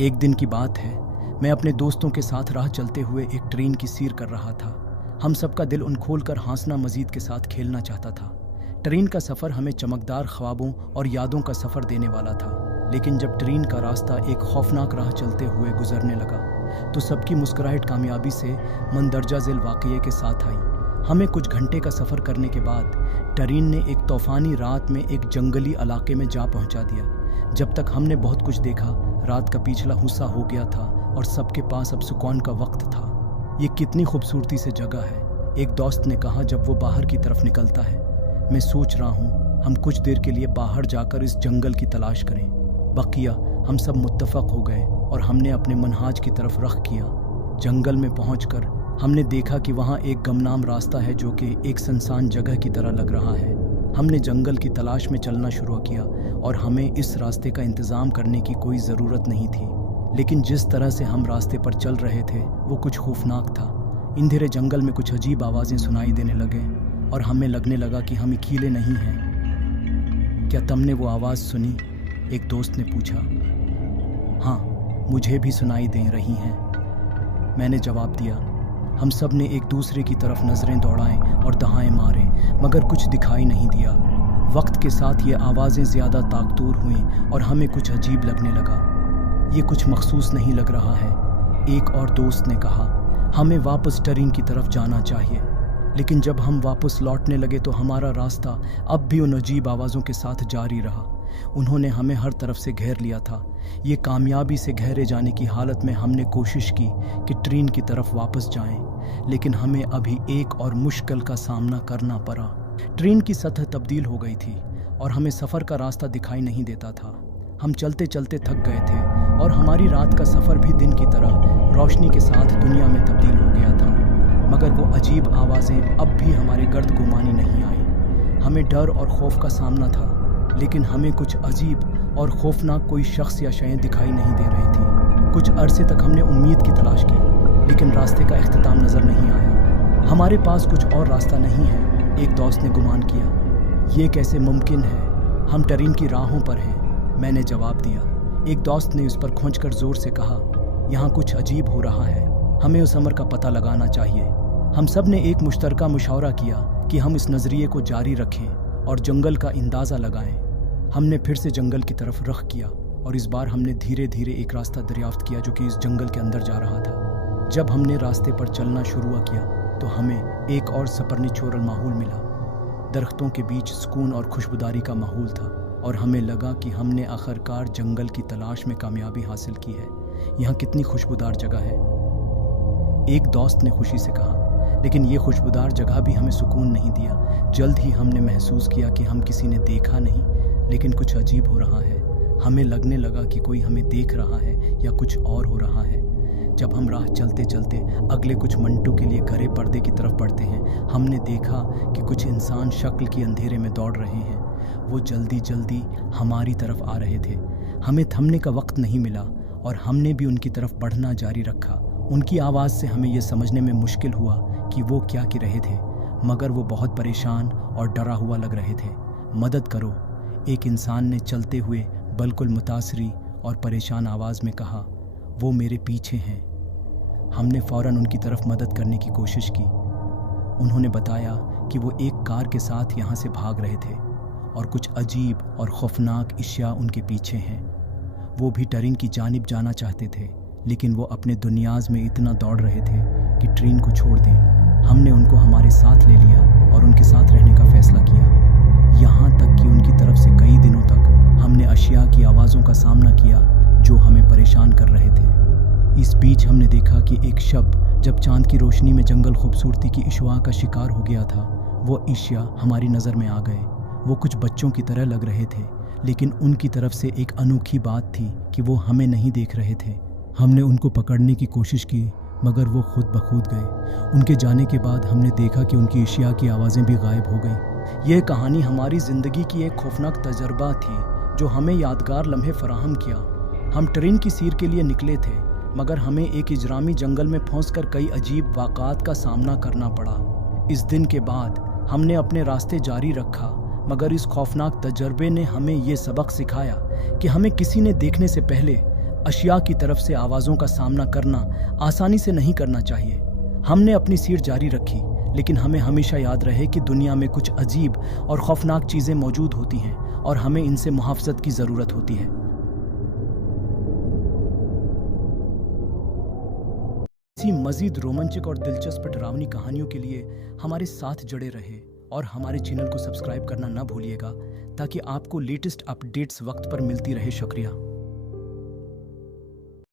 एक दिन की बात है, मैं अपने दोस्तों के साथ राह चलते हुए एक ट्रेन की सैर कर रहा था। हम सबका दिल उन खोलकर हंसना मजीद के साथ खेलना चाहता था। ट्रेन का सफ़र हमें चमकदार ख्वाबों और यादों का सफ़र देने वाला था, लेकिन जब ट्रेन का रास्ता एक खौफनाक राह चलते हुए गुजरने लगा तो सबकी मुस्कुराहट कामयाबी से मंदरजा झेल वाक़ये के साथ आई। हमें कुछ घंटे का सफ़र करने के बाद ट्रेन ने एक तूफ़ानी रात में एक जंगली इलाके में जा पहुंचा दिया। जब तक हमने बहुत कुछ देखा, रात का पिछला हिस्सा हो गया था और सबके पास अब सुकून का वक्त था। ये कितनी खूबसूरती से जगह है, एक दोस्त ने कहा जब वो बाहर की तरफ निकलता है। मैं सोच रहा हूँ हम कुछ देर के लिए बाहर जाकर इस जंगल की तलाश करें। बकिया हम सब मुत्तफ़क़ हो गए और हमने अपने मनहाज की तरफ रख किया। जंगल में पहुंचकर हमने देखा कि वहाँ एक गुमनाम रास्ता है जो कि एक सुनसान जगह की तरह लग रहा है। हमने जंगल की तलाश में चलना शुरू किया और हमें इस रास्ते का इंतज़ाम करने की कोई ज़रूरत नहीं थी, लेकिन जिस तरह से हम रास्ते पर चल रहे थे वो कुछ खौफनाक था। अंधेरे जंगल में कुछ अजीब आवाज़ें सुनाई देने लगे और हमें लगने लगा कि हम अकेले नहीं हैं। क्या तुमने वो आवाज़ सुनी? एक दोस्त ने पूछा। हाँ, मुझे भी सुनाई दे रही हैं, मैंने जवाब दिया। हम सब ने एक दूसरे की तरफ नज़रें दौड़ाएं और दहाएं मारे, मगर कुछ दिखाई नहीं दिया। वक्त के साथ ये आवाज़ें ज़्यादा ताकतवर हुईं और हमें कुछ अजीब लगने लगा। ये कुछ मखसूस नहीं लग रहा है। एक और दोस्त ने कहा, हमें वापस ट्रेन की तरफ जाना चाहिए। लेकिन जब हम वापस लौटने लगे तो हमारा रास्ता अब भी उन अजीब आवाज़ों के साथ जारी रहा। उन्होंने हमें हर तरफ से घेर लिया था। ये कामयाबी से घेरे जाने की हालत में हमने कोशिश की कि ट्रेन की तरफ वापस जाएं, लेकिन हमें अभी एक और मुश्किल का सामना करना पड़ा। ट्रेन की सतह तब्दील हो गई थी और हमें सफ़र का रास्ता दिखाई नहीं देता था। हम चलते चलते थक गए थे और हमारी रात का सफ़र भी दिन की तरह रोशनी के साथ दुनिया में तब्दील हो गया था। मगर वो अजीब आवाज़ें अब भी हमारे गर्द गुमानी नहीं आई। हमें डर और खौफ का सामना था, लेकिन हमें कुछ अजीब और खौफनाक कोई शख्स या शयें दिखाई नहीं दे रही थी। कुछ अरसे तक हमने उम्मीद की तलाश की, लेकिन रास्ते का इख्तिताम नज़र नहीं आया। हमारे पास कुछ और रास्ता नहीं है, एक दोस्त ने गुमान किया। ये कैसे मुमकिन है, हम ट्रेन की राहों पर हैं, मैंने जवाब दिया। एक दोस्त ने उस पर खींचकर ज़ोर से कहा, यहाँ कुछ अजीब हो रहा है, हमें उस अमर का पता लगाना चाहिए। हम सब ने एक मुश्तरका मुशावरा किया कि हम इस नज़रिए को जारी रखें और जंगल का अंदाज़ा लगाएं। हमने फिर से जंगल की तरफ रुख किया और इस बार हमने धीरे धीरे एक रास्ता दरियाफ्त किया जो कि इस जंगल के अंदर जा रहा था। जब हमने रास्ते पर चलना शुरू किया तो हमें एक और सपरनिछोरल माहौल मिला। दरख्तों के बीच सुकून और खुशबूदारी का माहौल था और हमें लगा कि हमने आखिरकार जंगल की तलाश में कामयाबी हासिल की है। यहाँ कितनी खुशबूदार जगह है, एक दोस्त ने खुशी से कहा। लेकिन ये खुशबूदार जगह भी हमें सुकून नहीं दिया। जल्द ही हमने महसूस किया कि हम किसी ने देखा नहीं, लेकिन कुछ अजीब हो रहा है। हमें लगने लगा कि कोई हमें देख रहा है या कुछ और हो रहा है। जब हम राह चलते चलते अगले कुछ मिनटों के लिए घरे पर्दे की तरफ बढ़ते हैं, हमने देखा कि कुछ इंसान शक्ल की अंधेरे में दौड़ रहे हैं। वो जल्दी जल्दी हमारी तरफ आ रहे थे। हमें थमने का वक्त नहीं मिला और हमने भी उनकी तरफ बढ़ना जारी रखा। उनकी आवाज़ से हमें यह समझने में मुश्किल हुआ कि वो क्या कह रहे थे, मगर वो बहुत परेशान और डरा हुआ लग रहे थे। मदद करो, एक इंसान ने चलते हुए बिल्कुल मुतासरी और परेशान आवाज़ में कहा। वो मेरे पीछे हैं। हमने फ़ौरन उनकी तरफ मदद करने की कोशिश की। उन्होंने बताया कि वो एक कार के साथ यहाँ से भाग रहे थे और कुछ अजीब और खौफनाक अशिया उनके पीछे हैं। वो भी ट्रेन की जानिब जाना चाहते थे, लेकिन वो अपने दुनियाज़ में इतना दौड़ रहे थे कि ट्रेन को छोड़ दें। हमने उनको हमारे साथ ले लिया और उनके साथ रहने का फ़ैसला किया, यहाँ तक कि उनकी तरफ से कई दिनों तक हमने अशिया की आवाज़ों का सामना किया जो हमें परेशान कर रहे थे। इस बीच हमने देखा कि एक शब जब चांद की रोशनी में जंगल खूबसूरती की इश्वा का शिकार हो गया था, वो अशिया हमारी नज़र में आ गए। वो कुछ बच्चों की तरह लग रहे थे, लेकिन उनकी तरफ से एक अनोखी बात थी कि वो हमें नहीं देख रहे थे। हमने उनको पकड़ने की कोशिश की, मगर वो खुद ब खुद गए। उनके जाने के बाद हमने देखा कि उनकी अशिया की आवाज़ें भी गायब हो गईं। यह कहानी हमारी ज़िंदगी की एक खौफनाक तजर्बा थी जो हमें यादगार लम्हे फराहम किया। हम ट्रेन की सैर के लिए निकले थे, मगर हमें एक इजरामी जंगल में फंसकर कई अजीब वाक़ात का सामना करना पड़ा। इस दिन के बाद हमने अपने रास्ते जारी रखा, मगर इस खौफनाक तजर्बे ने हमें ये सबक सिखाया कि हमें किसी ने देखने से पहले अशिया की तरफ से आवाज़ों का सामना करना आसानी से नहीं करना चाहिए। हमने अपनी सीर जारी रखी, लेकिन हमें हमेशा याद रहे कि दुनिया में कुछ अजीब और खौफनाक चीज़ें मौजूद होती हैं और हमें इनसे मुहाफ़ज़त की ज़रूरत होती है। ऐसी मज़ीद रोमांचक और दिलचस्प डरावनी कहानियों के लिए हमारे साथ जुड़े रहे और हमारे चैनल को सब्सक्राइब करना ना भूलिएगा, ताकि आपको लेटेस्ट अपडेट्स वक्त पर मिलती रहे। शुक्रिया।